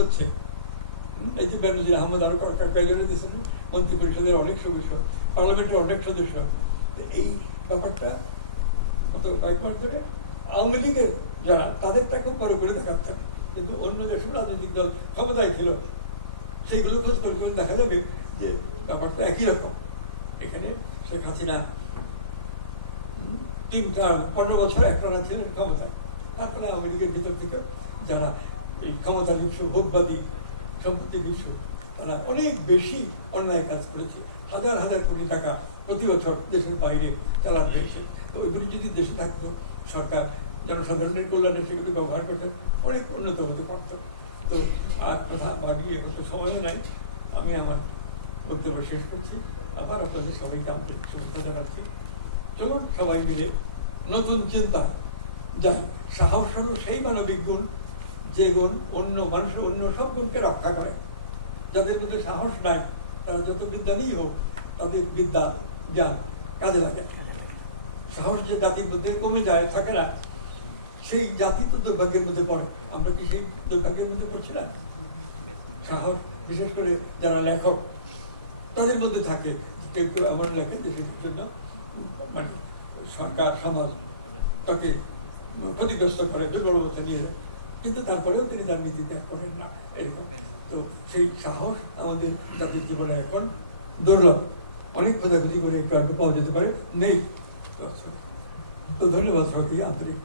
হচ্ছে। এই যে বেনজির আহমদ আরো কাইজরে দিয়েছেন, মন্ত্রী পরিষদের অনেক সদস্য, পার্লামেন্টের অনেক সদস্য। এই ব্যাপারটা গত কয়েক মাস ধরে আওয়ামী লীগের যারা তাদেরটাকে বড় করে দেখাচ্ছেন, কিন্তু অন্য যেসব রাজনৈতিক দল ক্ষমতায় ছিল সেইগুলো খোঁজ করে করে দেখা যাবে যে ব্যাপারটা একই রকম। এখানে শেখ হাসিনা 15 বছর একটানা ছিলেন ক্ষমতায়, তারপরে আওয়ামী লীগের ভিতর থেকে যারা এই ক্ষমতা লিপ্স, ভোগবাদী, সম্পত্তি লিপ্স, তারা অনেক বেশি অন্যায় কাজ করেছে। হাজার হাজার কোটি টাকা প্রতি বছর দেশের বাইরে চালান হয়েছে। তো ওইগুলি যদি দেশে থাকতো, সরকার জনসাধারণের কল্যাণে সেগুলি ব্যবহার করতে অনেক উন্নত হতে পারত। তো আর কথা বাড়িয়ে কত সময়ও নাই, আমি আমার বক্তব্য শেষ করছি। আবার আপনাদের সবাইকে আন্তরিক শুভেচ্ছা জানাচ্ছি। চলুন সবাই মিলে নতুন চিন্তা যাই। সাহস হলো সেই মানবিক গুণ যে গুণ অন্য মানুষের অন্য সব গুণকে রক্ষা করে। যাদের মধ্যে সাহস নাই তারা যত বিদ্যানই হোক, তাদের বিদ্যা জ্ঞান কাজে লাগে। সাহস যে জাতির মধ্যে কমে যায়, থাকে না, সেই জাতি তো দুর্ভাগ্যের মধ্যে পড়ে। আমরা কি সেই দুর্ভাগ্যের মধ্যে পড়ছি না? সাহস বিশেষ করে যারা লেখক তাদের মধ্যে থাকে। কেউ কেউ এমন লেখেন যে সেটার জন্য মানে সরকার সমাজ তাকে ক্ষতিগ্রস্ত করে, দুর্বল অবস্থা নিয়ে যায়, কিন্তু তারপরেও তিনি তার নীতি ত্যাগ করেন না, এরকম। তো সেই সাহস আমাদের জাতির জীবনে এখন দুর্লভ। অনেক খোঁজাখুঁজি করে একটু পাওয়া যেতে পারে, নেই। তো ধন্যবাদ সবাইকে, আন্তরিক